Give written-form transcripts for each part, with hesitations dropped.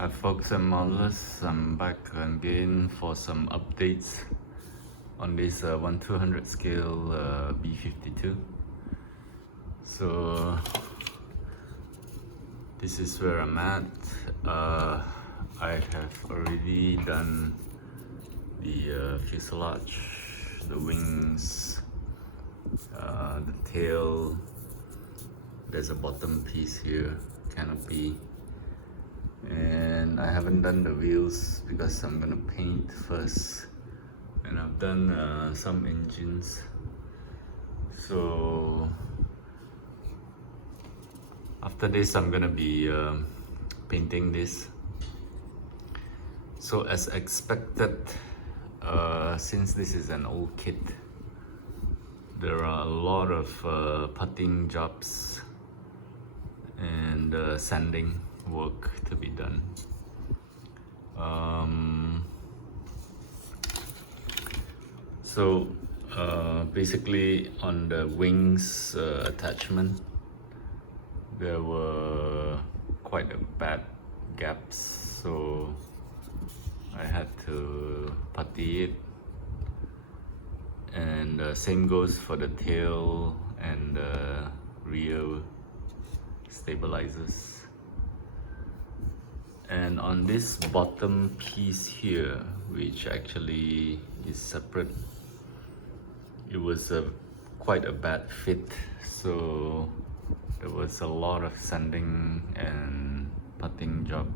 Hi folks and modelers, I'm back again for some updates on this 1/200 scale B-52. So this is where I'm at. I have already done the fuselage, the wings, the tail. There's a bottom piece here, canopy. And I haven't done the wheels because I'm gonna paint first, and I've done some engines. So after this I'm gonna be painting this. So as expected, since this is an old kit, there are a lot of putting jobs and sanding work to be done. So basically on the wings attachment, there were quite a bad gaps, so I had to putty it, and same goes for the tail and the rear stabilizers. And on this bottom piece here, which actually is separate, it was quite a bad fit, so there was a lot of sanding and putting job.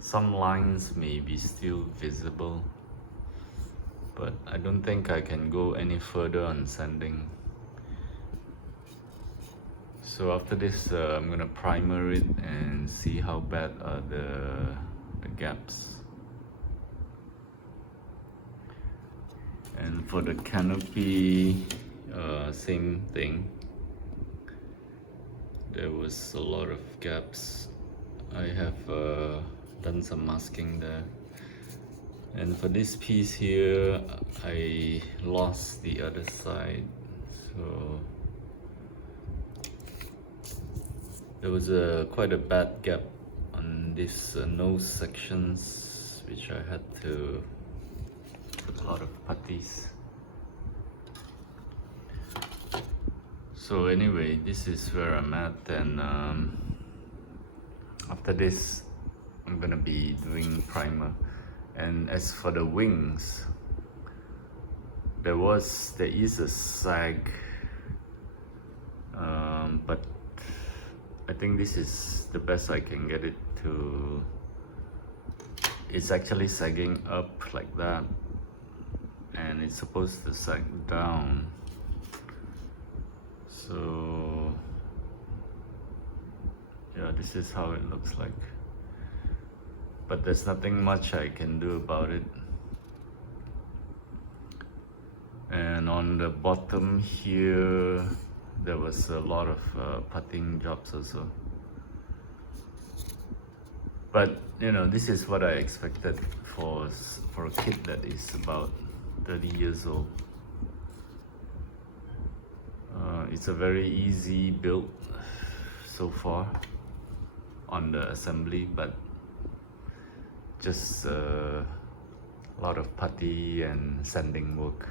Some lines may be still visible, but I don't think I can go any further on sanding. So after this, I'm gonna primer it and see how bad are the gaps. And for the canopy, same thing. There was a lot of gaps. I have done some masking there. And for this piece here, I lost the other side, so there was quite a bad gap on this nose sections, which I had to put a lot of putties. So anyway, this is where I'm at, and after this I'm gonna be doing primer. And as for the wings, there is a sag, but I think this is the best I can get it to. It's actually sagging up like that, and it's supposed to sag down. So yeah, this is how it looks like, but there's nothing much I can do about it. And on the bottom here, there was a lot of putting jobs also. But you know, this is what I expected for a kit that is about 30 years old. It's a very easy build so far on the assembly, but just a lot of putty and sanding work.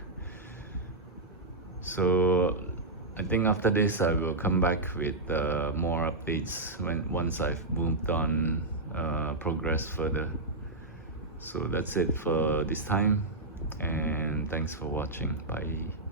So I think after this I will come back with more updates once I've moved on, progress further. So that's it for this time, and thanks for watching. Bye.